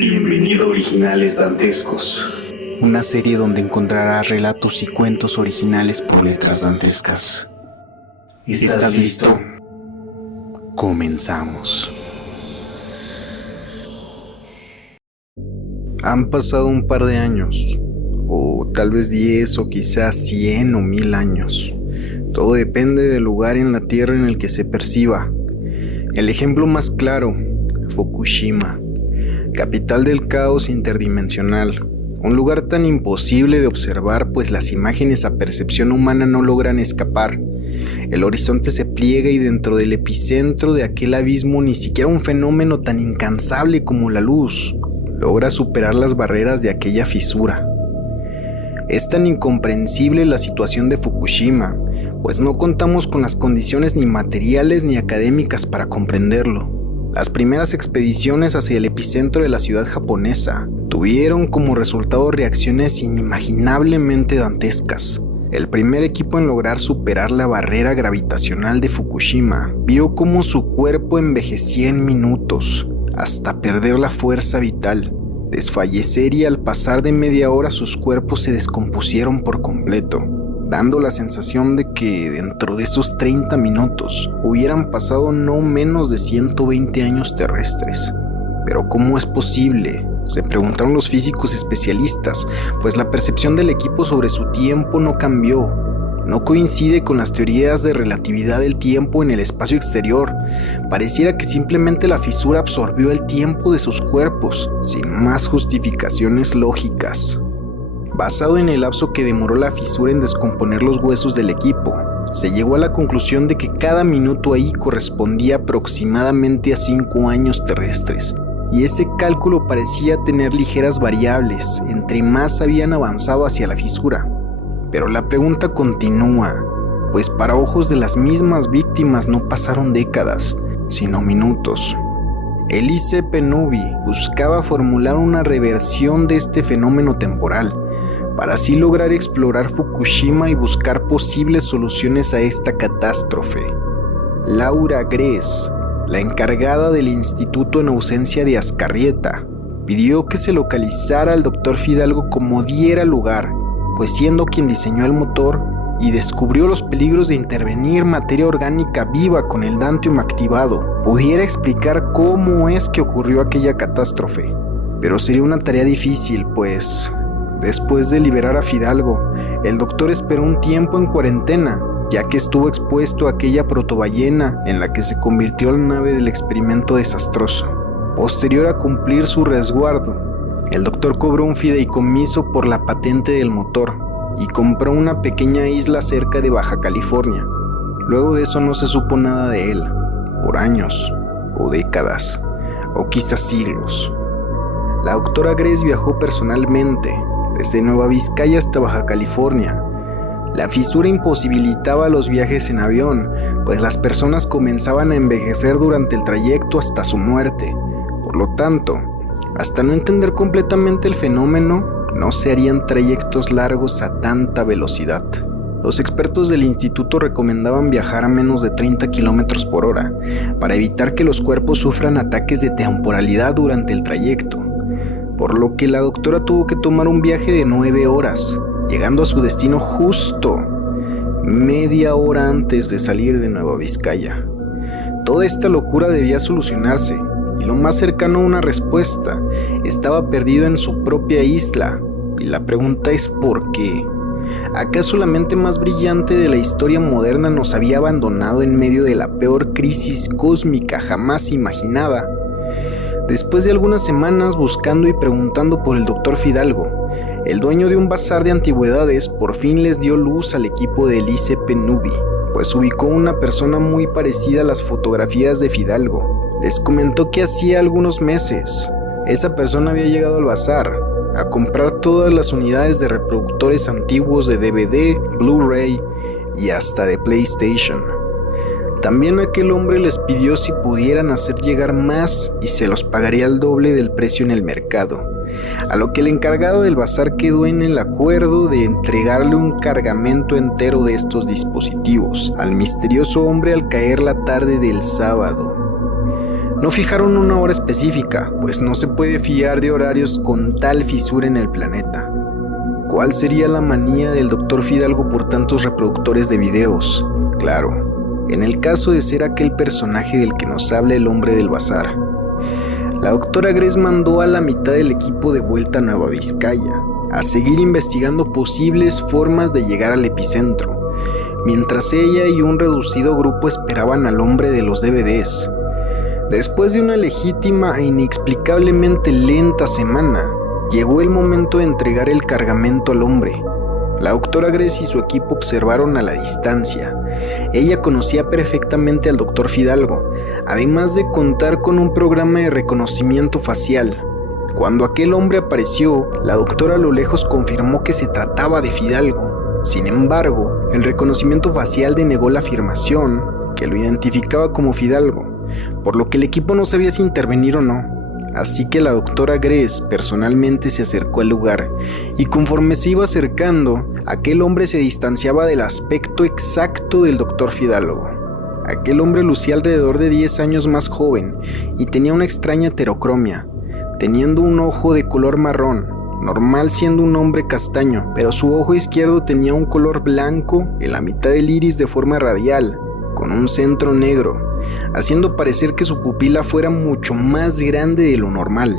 Bienvenido a Originales Dantescos, una serie donde encontrarás relatos y cuentos originales por letras dantescas. ¿Estás listo? Comenzamos. Han pasado un par de años, o tal vez 10 o quizás 100 o 1000 años. Todo depende del lugar en la Tierra en el que se perciba. El ejemplo más claro, Fukushima, capital del caos interdimensional, un lugar tan imposible de observar pues las imágenes a percepción humana no logran escapar. El horizonte se pliega y dentro del epicentro de aquel abismo ni siquiera un fenómeno tan incansable como la luz logra superar las barreras de aquella fisura. Es tan incomprensible la situación de Fukushima, pues no contamos con las condiciones ni materiales ni académicas para comprenderlo. Las primeras expediciones hacia el epicentro de la ciudad japonesa tuvieron como resultado reacciones inimaginablemente dantescas. El primer equipo en lograr superar la barrera gravitacional de Fukushima vio cómo su cuerpo envejecía en minutos, hasta perder la fuerza vital, desfallecer y al pasar de media hora sus cuerpos se descompusieron por completo, dando la sensación de que dentro de esos 30 minutos hubieran pasado no menos de 120 años terrestres. ¿Pero cómo es posible?, se preguntaron los físicos especialistas, pues la percepción del equipo sobre su tiempo no cambió. No coincide con las teorías de relatividad del tiempo en el espacio exterior. Pareciera que simplemente la fisura absorbió el tiempo de sus cuerpos, sin más justificaciones lógicas. Basado en el lapso que demoró la fisura en descomponer los huesos del equipo, se llegó a la conclusión de que cada minuto ahí correspondía aproximadamente a 5 años terrestres, y ese cálculo parecía tener ligeras variables entre más habían avanzado hacia la fisura. Pero la pregunta continúa, pues para ojos de las mismas víctimas no pasaron décadas, sino minutos. Elise Pennubi buscaba formular una reversión de este fenómeno temporal, para así lograr explorar Fukushima y buscar posibles soluciones a esta catástrofe. Laura Gress, la encargada del instituto en ausencia de Azcarrieta, pidió que se localizara al Dr. Fidalgo como diera lugar, pues siendo quien diseñó el motor y descubrió los peligros de intervenir materia orgánica viva con el Dantium activado, pudiera explicar cómo es que ocurrió aquella catástrofe. Pero sería una tarea difícil, pues después de liberar a Fidalgo, el doctor esperó un tiempo en cuarentena, ya que estuvo expuesto a aquella protoballena en la que se convirtió la nave del experimento desastroso. Posterior a cumplir su resguardo, el doctor cobró un fideicomiso por la patente del motor y compró una pequeña isla cerca de Baja California. Luego de eso no se supo nada de él, por años, o décadas, o quizás siglos. La doctora Gress viajó personalmente, desde Nueva Vizcaya hasta Baja California. La fisura imposibilitaba los viajes en avión, pues las personas comenzaban a envejecer durante el trayecto hasta su muerte. Por lo tanto, hasta no entender completamente el fenómeno, no se harían trayectos largos a tanta velocidad. Los expertos del instituto recomendaban viajar a menos de 30 km por hora, para evitar que los cuerpos sufran ataques de temporalidad durante el trayecto, por lo que la doctora tuvo que tomar un viaje de 9 horas, llegando a su destino justo media hora antes de salir de Nueva Vizcaya. Toda esta locura debía solucionarse, y lo más cercano a una respuesta estaba perdido en su propia isla, y la pregunta es ¿por qué? ¿Acaso la mente más brillante de la historia moderna nos había abandonado en medio de la peor crisis cósmica jamás imaginada? Después de algunas semanas buscando y preguntando por el Dr. Fidalgo, el dueño de un bazar de antigüedades por fin les dio luz al equipo de Elise Pennubi, pues ubicó una persona muy parecida a las fotografías de Fidalgo. Les comentó que hacía algunos meses esa persona había llegado al bazar a comprar todas las unidades de reproductores antiguos de DVD, Blu-ray y hasta de PlayStation. También aquel hombre les pidió si pudieran hacer llegar más y se los pagaría al doble del precio en el mercado, a lo que el encargado del bazar quedó en el acuerdo de entregarle un cargamento entero de estos dispositivos al misterioso hombre al caer la tarde del sábado. No fijaron una hora específica, pues no se puede fiar de horarios con tal fisura en el planeta. ¿Cuál sería la manía del Dr. Fidalgo por tantos reproductores de videos? Claro, en el caso de ser aquel personaje del que nos habla el hombre del bazar. La doctora Gress mandó a la mitad del equipo de vuelta a Nueva Vizcaya, a seguir investigando posibles formas de llegar al epicentro, mientras ella y un reducido grupo esperaban al hombre de los DVDs. Después de una legítima e inexplicablemente lenta semana, llegó el momento de entregar el cargamento al hombre. La doctora Gress y su equipo observaron a la distancia. Ella conocía perfectamente al Dr. Fidalgo, además de contar con un programa de reconocimiento facial. Cuando aquel hombre apareció, la doctora a lo lejos confirmó que se trataba de Fidalgo. Sin embargo, el reconocimiento facial denegó la afirmación que lo identificaba como Fidalgo, por lo que el equipo no sabía si intervenir o no. Así que la doctora Gress personalmente se acercó al lugar, y conforme se iba acercando, aquel hombre se distanciaba del aspecto exacto del Dr. Fidalgo. Aquel hombre lucía alrededor de 10 años más joven y tenía una extraña heterocromia, teniendo un ojo de color marrón, normal siendo un hombre castaño, pero su ojo izquierdo tenía un color blanco en la mitad del iris de forma radial, con un centro negro, haciendo parecer que su pupila fuera mucho más grande de lo normal.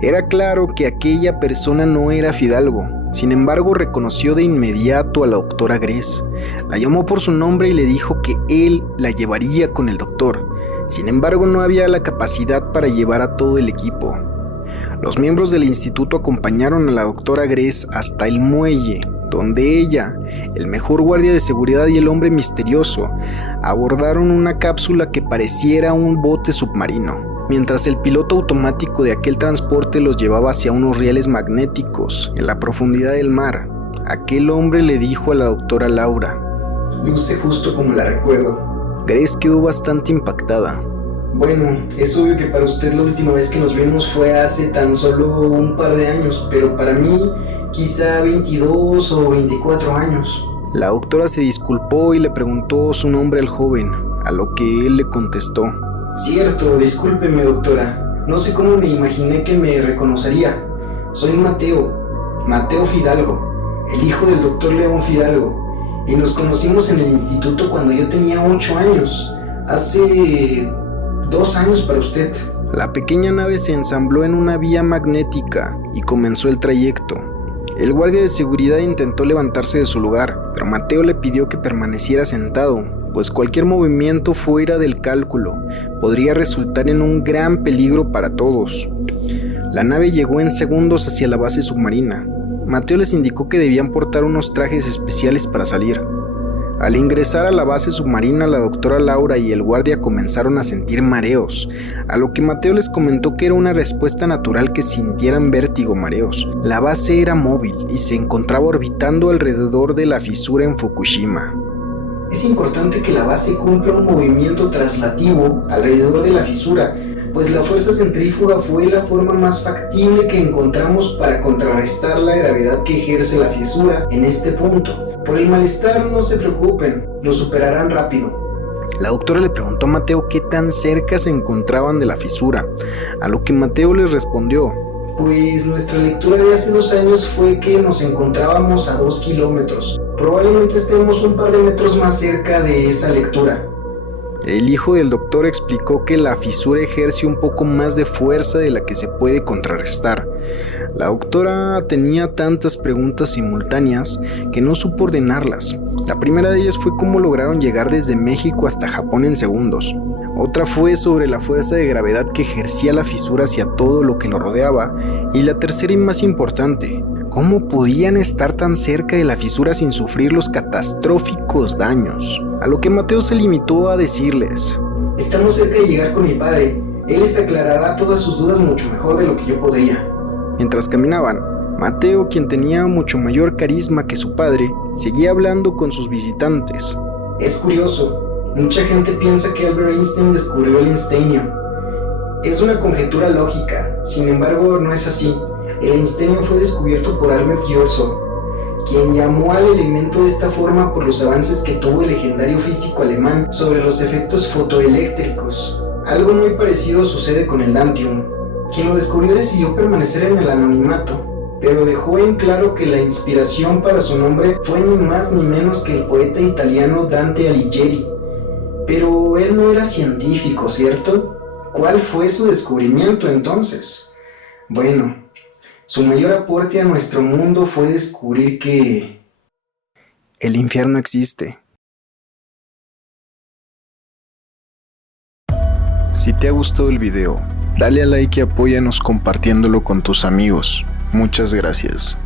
Era claro que aquella persona no era Fidalgo. Sin embargo, reconoció de inmediato a la doctora Gress. La llamó por su nombre y le dijo que él la llevaría con el doctor. Sin embargo, no había la capacidad para llevar a todo el equipo. Los miembros del instituto acompañaron a la doctora Gress hasta el muelle, donde ella, el mejor guardia de seguridad y el hombre misterioso abordaron una cápsula que pareciera un bote submarino, mientras el piloto automático de aquel transporte los llevaba hacia unos rieles magnéticos en la profundidad del mar. Aquel hombre le dijo a la doctora Laura: "Luce justo como la recuerdo". Gress quedó bastante impactada. Bueno, es obvio que para usted la última vez que nos vimos fue hace tan solo un par de años, pero para mí quizá 22 o 24 años. La doctora se disculpó y le preguntó su nombre al joven, a lo que él le contestó: Cierto, discúlpeme, doctora. No sé cómo me imaginé que me reconocería. Soy Mateo Fidalgo, el hijo del doctor León Fidalgo, y nos conocimos en el instituto cuando yo tenía 8 años, hace 2 años para usted. La pequeña nave se ensambló en una vía magnética y comenzó el trayecto. El guardia de seguridad intentó levantarse de su lugar, pero Mateo le pidió que permaneciera sentado, pues cualquier movimiento fuera del cálculo podría resultar en un gran peligro para todos. La nave llegó en segundos hacia la base submarina. Mateo les indicó que debían portar unos trajes especiales para salir. Al ingresar a la base submarina, la doctora Laura y el guardia comenzaron a sentir mareos, a lo que Mateo les comentó que era una respuesta natural que sintieran vértigo mareos. La base era móvil y se encontraba orbitando alrededor de la fisura en Fukushima. Es importante que la base cumpla un movimiento traslativo alrededor de la fisura, pues la fuerza centrífuga fue la forma más factible que encontramos para contrarrestar la gravedad que ejerce la fisura en este punto. Por el malestar no se preocupen, lo superarán rápido. La doctora le preguntó a Mateo qué tan cerca se encontraban de la fisura, a lo que Mateo les respondió: Pues nuestra lectura de hace 2 años fue que nos encontrábamos a 2 kilómetros. Probablemente estemos un par de metros más cerca de esa lectura. El hijo del doctor explicó que la fisura ejerce un poco más de fuerza de la que se puede contrarrestar. La doctora tenía tantas preguntas simultáneas que no supo ordenarlas. La primera de ellas fue cómo lograron llegar desde México hasta Japón en segundos. Otra fue sobre la fuerza de gravedad que ejercía la fisura hacia todo lo que lo rodeaba. Y la tercera y más importante, ¿cómo podían estar tan cerca de la fisura sin sufrir los catastróficos daños? A lo que Mateo se limitó a decirles: Estamos cerca de llegar con mi padre. Él les aclarará todas sus dudas mucho mejor de lo que yo podría. Mientras caminaban, Mateo, quien tenía mucho mayor carisma que su padre, seguía hablando con sus visitantes. Es curioso, mucha gente piensa que Albert Einstein descubrió el einsteinio. Es una conjetura lógica, sin embargo no es así. El einsteinio fue descubierto por Albert Johnson, quien llamó al elemento de esta forma por los avances que tuvo el legendario físico alemán sobre los efectos fotoeléctricos. Algo muy parecido sucede con el Dantium. Quien lo descubrió decidió permanecer en el anonimato, pero dejó en claro que la inspiración para su nombre fue ni más ni menos que el poeta italiano Dante Alighieri. Pero él no era científico, ¿cierto? ¿Cuál fue su descubrimiento entonces? Bueno, su mayor aporte a nuestro mundo fue descubrir que el infierno existe. Si te ha gustado el video, dale a like y apóyanos compartiéndolo con tus amigos. Muchas gracias.